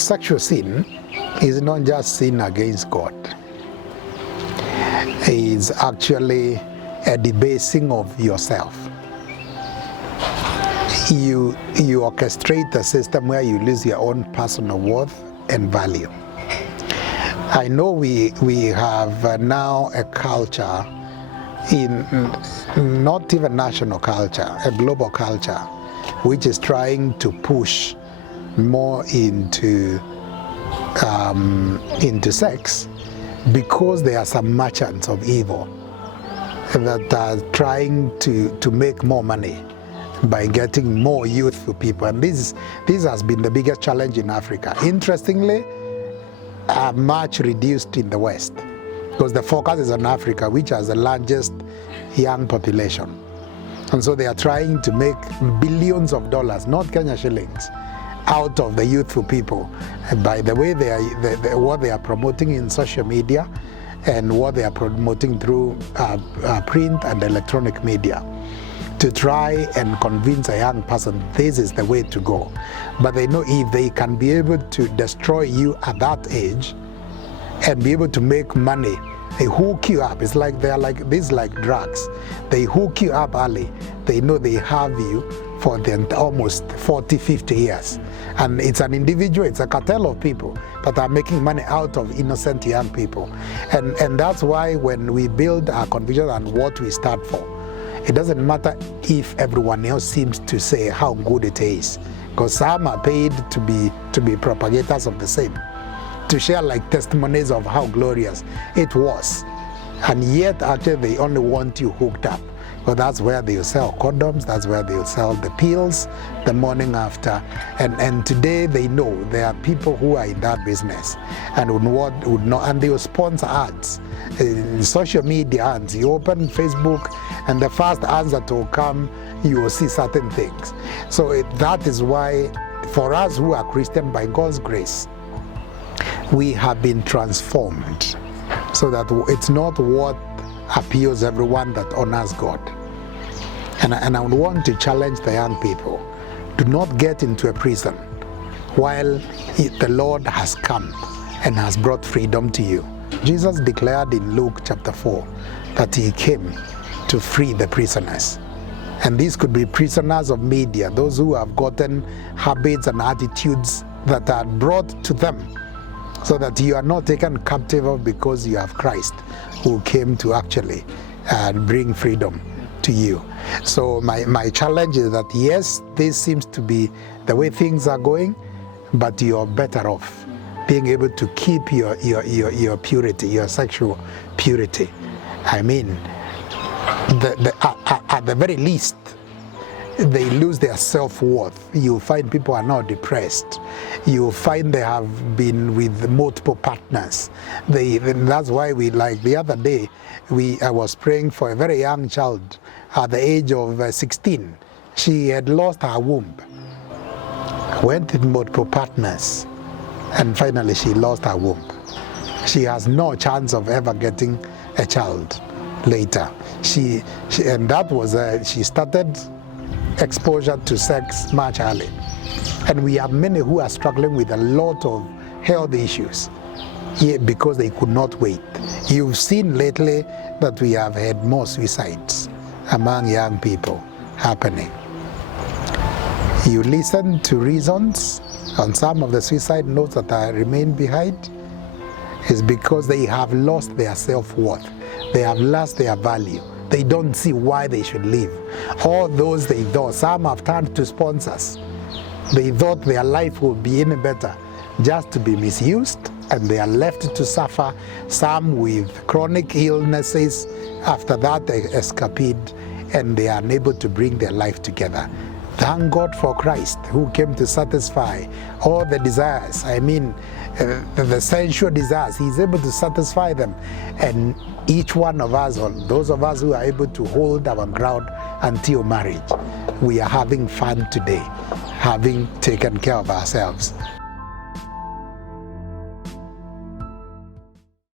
sexual sin is not just sin against God. It's actually a debasing of yourself. You orchestrate a system where you lose your own personal worth and value. I know we have now a culture, in not even national culture, a global culture, which is trying to push more into sex, because there are some merchants of evil that are trying to make more money by getting more youthful people. And this has been the biggest challenge in Africa. Interestingly, much reduced in the West, because the focus is on Africa, which has the largest young population. And so they are trying to make billions of dollars, not Kenya shillings, out of the youthful people. And by the way, what they are promoting in social media and what they are promoting through print and electronic media, to try and convince a young person this is the way to go. But they know if they can be able to destroy you at that age and be able to make money, they hook you up. It's like like drugs. They hook you up early. They know they have you for almost 40, 50 years. And it's an individual, it's a cartel of people that are making money out of innocent young people. And that's why when we build our conviction and what we stand for, it doesn't matter if everyone else seems to say how good it is, because some are paid to be propagators of the same, to share like testimonies of how glorious it was. And yet actually they only want you hooked up. But that's where they'll sell condoms, that's where they'll sell the pills the morning after. And today they know there are people who are in that business and would know, and they'll sponsor ads. Social media ads. You open Facebook and the first ads that will come, you will see certain things. So that is why for us who are Christian, by God's grace, we have been transformed so that it's not what appeals everyone that honors God. And I would want to challenge the young people, do not get into a prison while the Lord has come and has brought freedom to you. Jesus declared in Luke chapter 4 that he came to free the prisoners. And these could be prisoners of media, those who have gotten habits and attitudes that are brought to them, so that you are not taken captive because you have Christ, who came to actually bring freedom to you. So my challenge is that yes, this seems to be the way things are going, but you're better off being able to keep your purity, your sexual purity. I mean, at the very least, they lose their self-worth. You'll find people are now depressed. You'll find they have been with multiple partners. That's why like the other day, I was praying for a very young child at the age of 16. She had lost her womb, went with multiple partners, and finally she lost her womb. She has no chance of ever getting a child later. She started exposure to sex much early. And we have many who are struggling with a lot of health issues because they could not wait. You've seen lately that we have had more suicides among young people happening. You listen to reasons on some of the suicide notes that remain behind, is because they have lost their self-worth. They have lost their value. They don't see why they should live. All those they thought, some have turned to sponsors. They thought their life would be any better just to be misused, and they are left to suffer, some with chronic illnesses after that escapade, and they are unable to bring their life together. Thank God for Christ, who came to satisfy all the desires. I mean, the sensual desires, he's able to satisfy them. And each one of us, or those of us who are able to hold our ground until marriage, we are having fun today, having taken care of ourselves